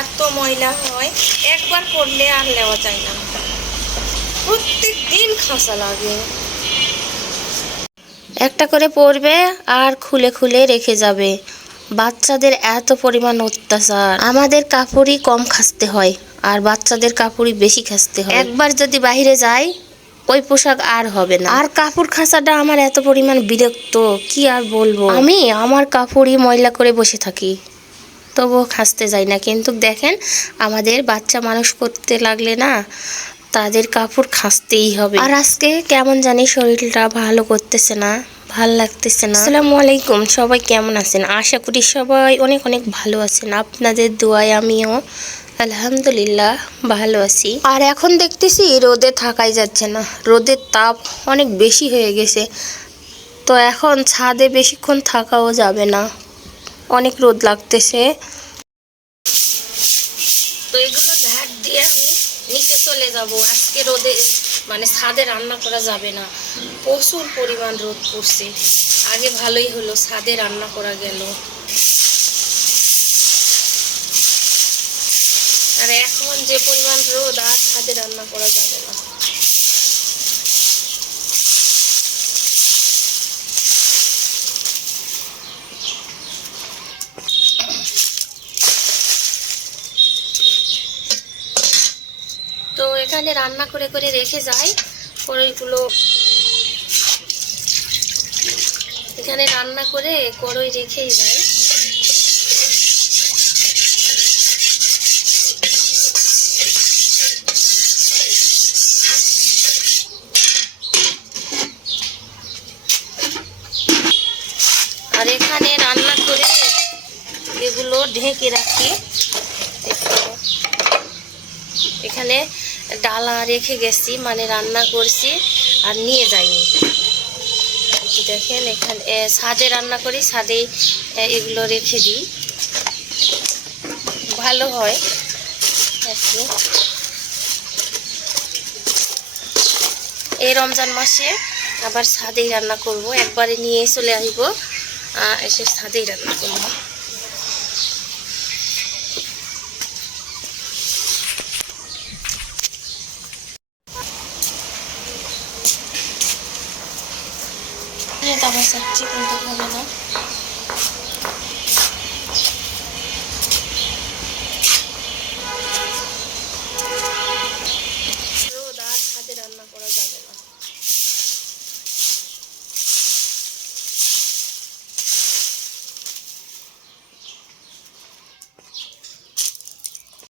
এত ময়লা হয়, একবার পরলে আর নেওয়া যায় না, প্রত্যেক দিন খাসা লাগে। একটা করে পরবে আর খুলে খুলে রেখে যাবে। বাচ্চাদের এত পরিমাণ অত্যাচার। আমাদের কাপড়ই কম খাসতে হয় আর বাচ্চাদের কাপড়ই বেশি খাসতে হয়। একবার যদি বাইরে যাই ওই পোশাক আর হবে না। আর কাপড় খাসাটা আমার এত পরিমাণ বিরক্ত, কি আর বলবো। আমি আমার কাপড়ই ময়লা করে বসে থাকি, তবুও খাসতে যাই না। কিন্তু দেখেন, আমাদের বাচ্চা মানুষ করতে লাগলে না, তাদের কাপড় খাসতেই হবে। আর আজকে কেমন জানি শরীরটা ভালো করতেছে না, ভাল লাগতেছে না। আসসালামু আলাইকুম, সবাই কেমন আছেন? আশা করি সবাই অনেক অনেক ভালো আছেন। আপনাদের দোয়ায় আমিও আলহামদুলিল্লাহ ভালো আছি। আর এখন দেখতেছি রোদে থাকাই যাচ্ছে না, রোদের তাপ অনেক বেশি হয়ে গেছে। তো এখন ছাদে বেশিক্ষণ থাকাও যাবে না, অনেক রোদ লাগতেছে। তো এগুলো ঝাড় দিয়ে আমি নিচে চলে যাব। আজকে রোদে মানে ছাদে রান্না করা যাবে না, প্রচুর পরিমাণ রোদ পড়ছে। আগে ভালোই হলো, ছাদে রান্না করা গেল। আর এখন যে পরিমাণ রোদ, আর ছাদে রান্না করা যাবে না। তো এখানে রান্না করে করে রেখে যাই কড়াইগুলো। এখানে রান্না করে কড়াই রেখেই যাই। আর এখানে রান্না করে এগুলো ঢেকে রাখি। এখানে ডালা রেখে গেছি, মানে রান্না করছি আর নিয়ে যাইনি। দেখেন, এখানে ছাদে রান্না করি, ছাদেই এগুলো রেখে দিই, ভালো হয় আর কি। এই রমজান মাসে আবার ছাদেই রান্না করব, একবারে নিয়ে চলে আসব, এসে ছাদেই রান্না করবো। তারপর চাচ্ছি কিন্তু হবে না।